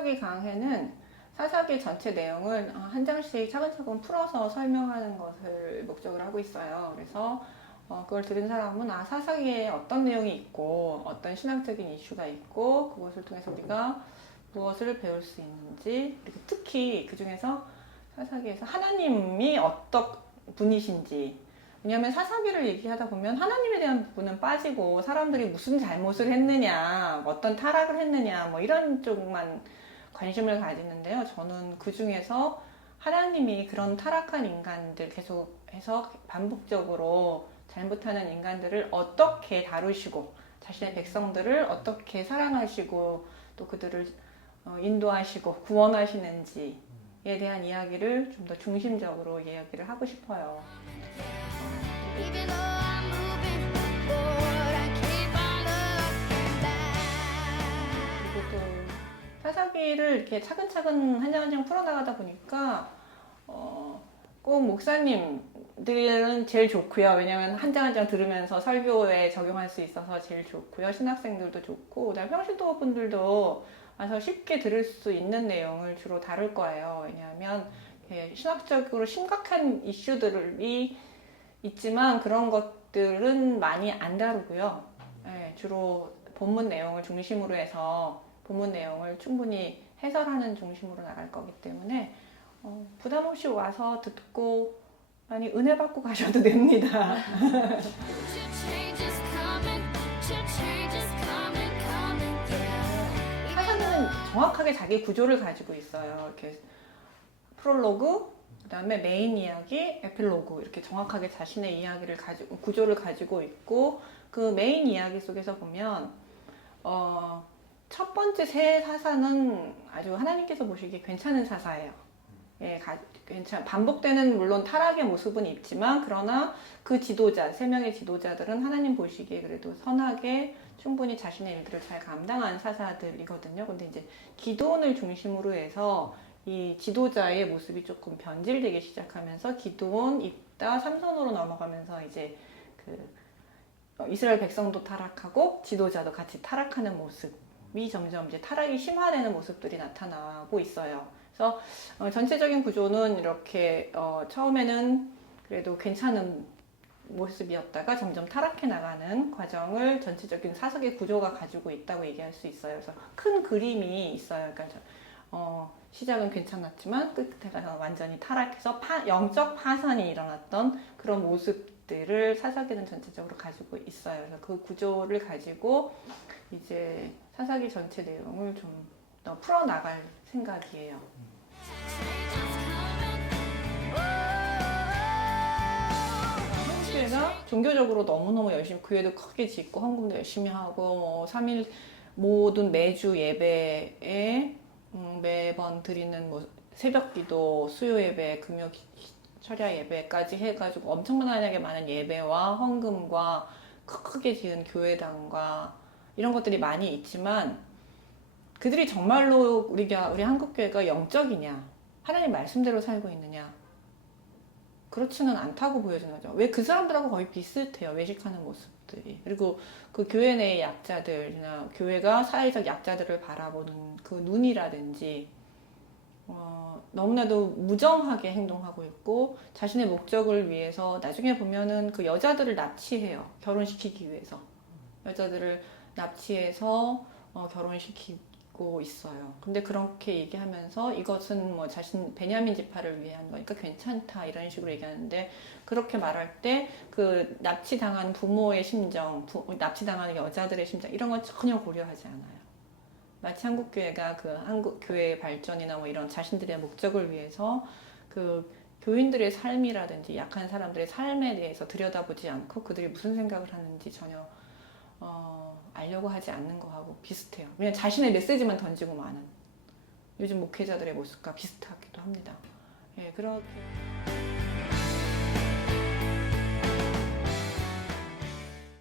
사사기 강해는 사사기 전체 내용을 한 장씩 차근차근 풀어서 설명하는 것을 목적으로 하고 있어요. 그래서 그걸 들은 사람은 사사기에 어떤 내용이 있고 어떤 신학적인 이슈가 있고 그것을 통해서 우리가 무엇을 배울 수 있는지, 그리고 특히 그 중에서 사사기에서 하나님이 어떤 분이신지, 왜냐하면 사사기를 얘기하다 보면 하나님에 대한 부분은 빠지고 사람들이 무슨 잘못을 했느냐, 어떤 타락을 했느냐, 뭐 이런 쪽만 관심을 가지는데요. 저는 그 중에서 하나님이 그런 타락한 인간들 계속해서 반복적으로 잘못하는 인간들을 어떻게 다루시고 자신의 백성들을 어떻게 사랑하시고 또 그들을 인도하시고 구원하시는지에 대한 이야기를 좀 더 중심적으로 이야기를 하고 싶어요. 그리고 또 사사기를 이렇게 차근차근 한 장 한 장 풀어나가다 보니까 꼭 목사님들은 제일 좋고요. 왜냐면 한 장 한 장 들으면서 설교에 적용할 수 있어서 제일 좋고요. 신학생들도 좋고, 그다음에 평신도 분들도 와서 쉽게 들을 수 있는 내용을 주로 다룰 거예요. 왜냐하면 신학적으로 심각한 이슈들이 있지만 그런 것들은 많이 안 다루고요. 주로 본문 내용을 중심으로 해서 본문 내용을 충분히 해설하는 중심으로 나갈 거기 때문에 부담 없이 와서 듣고 많이 은혜 받고 가셔도 됩니다. 사사는 정확하게 자기 구조를 가지고 있어요. 이렇게 프롤로그, 그다음에 메인 이야기, 에필로그, 이렇게 정확하게 자신의 이야기를 가지고 구조를 가지고 있고, 그 메인 이야기 속에서 보면 첫 번째 세 사사는 아주 하나님께서 보시기에 괜찮은 사사예요. 반복되는 물론 타락의 모습은 있지만, 그러나 그 지도자, 세 명의 지도자들은 하나님 보시기에 그래도 선하게 충분히 자신의 일들을 잘 감당한 사사들이거든요. 근데 이제 기드온을 중심으로 해서 이 지도자의 모습이 조금 변질되기 시작하면서 기드온, 입다, 삼손으로 넘어가면서 이제 이스라엘 백성도 타락하고 지도자도 같이 타락하는 모습이 점점 이제 타락이 심화되는 모습들이 나타나고 있어요. 그래서 전체적인 구조는 이렇게 처음에는 그래도 괜찮은 모습이었다가 점점 타락해 나가는 과정을 전체적인 사석의 구조가 가지고 있다고 얘기할 수 있어요. 그래서 큰 그림이 있어요. 그러니까 시작은 괜찮았지만 끝에 가서 완전히 타락해서 영적 파산이 일어났던 그런 모습들을 사사기는 전체적으로 가지고 있어요. 그래서 그 구조를 가지고 이제 사사기 전체 내용을 좀 더 풀어나갈 생각이에요. 한국교회가 종교적으로 너무너무 열심히, 교회도 크게 짓고 헌금도 열심히 하고 3일 모든 매주 예배에 매번 드리는 새벽기도, 수요예배, 금요 철야 예배까지 해가지고 엄청나게 많은 예배와 헌금과 크게 지은 교회당과 이런 것들이 많이 있지만, 그들이 정말로 우리 한국교회가 영적이냐, 하나님 말씀대로 살고 있느냐, 그렇지는 않다고 보여지는 거죠. 왜 그 사람들하고 거의 비슷해요, 외식하는 모습들이. 그리고 그 교회 내의 약자들이나 교회가 사회적 약자들을 바라보는 그 눈이라든지 너무나도 무정하게 행동하고 있고, 자신의 목적을 위해서 나중에 보면은 그 여자들을 납치해요. 결혼시키기 위해서 여자들을 납치해서 결혼시키고 있어요. 근데 그렇게 얘기하면서 이것은 뭐 자신 베냐민 지파를 위한 거니까 괜찮다 이런 식으로 얘기하는데, 그렇게 말할 때 그 납치당한 부모의 심정, 납치당하는 여자들의 심정, 이런 건 전혀 고려하지 않아요. 마치 한국교회가 그 한국교회의 발전이나 뭐 이런 자신들의 목적을 위해서 그 교인들의 삶이라든지 약한 사람들의 삶에 대해서 들여다보지 않고 그들이 무슨 생각을 하는지 전혀 알려고 하지 않는 거하고 비슷해요. 그냥 자신의 메시지만 던지고 마는 요즘 목회자들의 모습과 비슷하기도 합니다. 그렇게